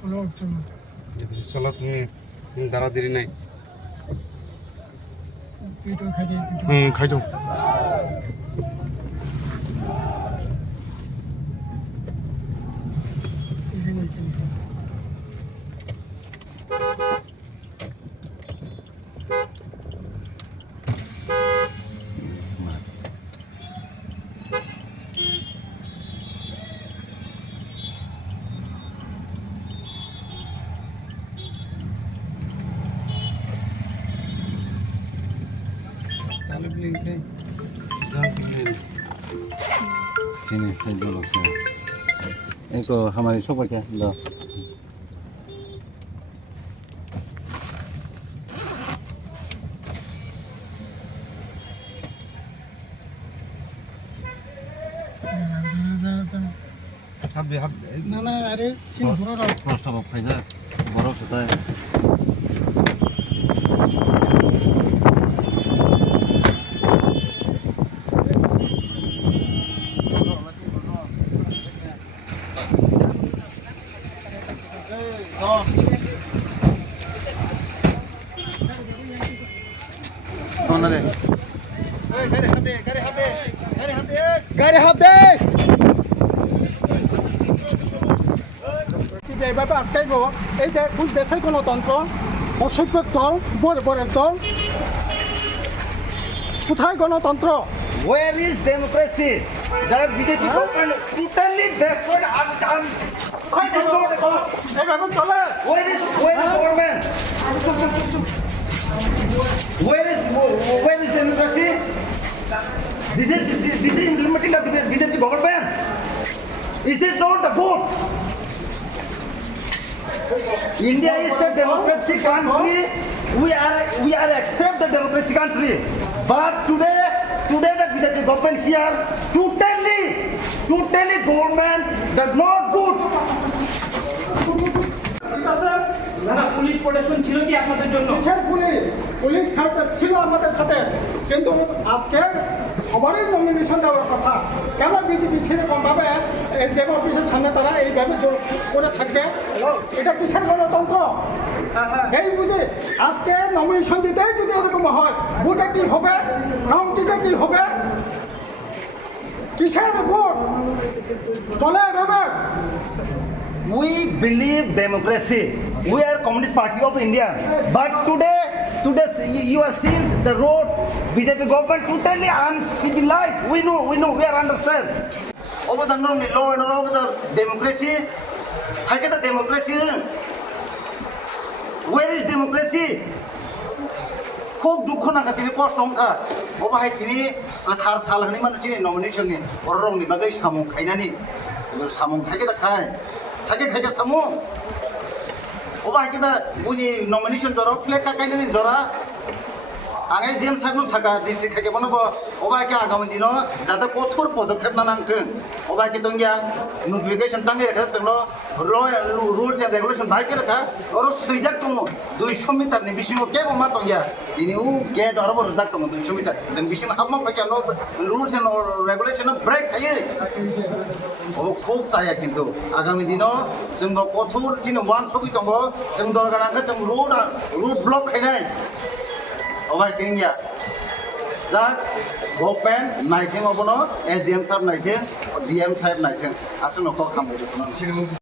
চলো তুমি দাঁড়া দেরি নাই খাই দাও sini saya dulu itu hamarin sobat ya lo না আরে চিনি বড় কষ্ট হবে ফাইদা বড় সেটাই গাড়ি হাত দে এইভাবে আটকাইব এই যে দেশের গণতন্ত্র অসভ্যের দল বরের দল কোথায় গণতন্ত্র Where is democracy? That BJP government totally destroyed and done. এইভাবে চলে Where is government? Where is democracy? This is implementing the BJP government. Is it not the vote? India is a democracy country. We are accept the democracy country. But today the BJP government here totally government does not good. না police protection ছিল কি আপনাদের জন্য police ছিল আমাদের সাথে কিন্তু আজকে সবারই নমিনেশন দেওয়ার কথা কেন বিজেপি সেরকমভাবে যে অফিসের সামনে তারা এইভাবে জোর করে থাকবে এটা কিসের গণতন্ত্র এই বুঝে আজকে নমিনেশন দিতেই যদি এরকম হয় ভোটে কী হবে কাউন্টিতে কী হবে কিসের ভোট চলে এভাবে We believe democracy. We are Communist Party of India. But today you are seeing the road BJP government totally uncivilized. We know, we are understand. Over the law and over the democracy. How get the democracy? Where is democracy? খুব দুঃখ নাকা তিনি কষ্টমকা অবাহাই তিনি থার সাল হানি মানে তিনি নমিনেশননি বড়রংনি বাগै সামু খাইনানি সামু থাকে তা থাকে সামু অবাহাই কিনা উনি নমিনেশন জরা ফ্লেগ কাকাইনানি জরা आगे जेम साइड साका डिस्ट्रिक्ट खाके बनबो ओबाके आगामी दिनो जाते कठोर पदक्षेप ना नांगथों ओबाके दंगिया नोटिफिकेशन टांगे रखा जोंनो रुल्स एंड रेगुलेशन बाइके रखा और सैजाक दङ 200 मिटार नि बिसिङाव केबो मा दंगिया दिनै उ गेट अरबो रजाक दङ 200 मिटार जों बिसिङ हाबमा फाके no rules and regulation break थायो ओ खूब जाया किन्तु आगामी दिनो जोंबो कठोर दिनो वान सबै दङ जों दरगाराखौ जों रुट ब्लक खायनाय ओबाय केंगिया जा गभर्नमेंट नाइथिं अबनो एसडीएम साहब नाइथिं डीएम साहब नाइथिं आसु नखौ खामबो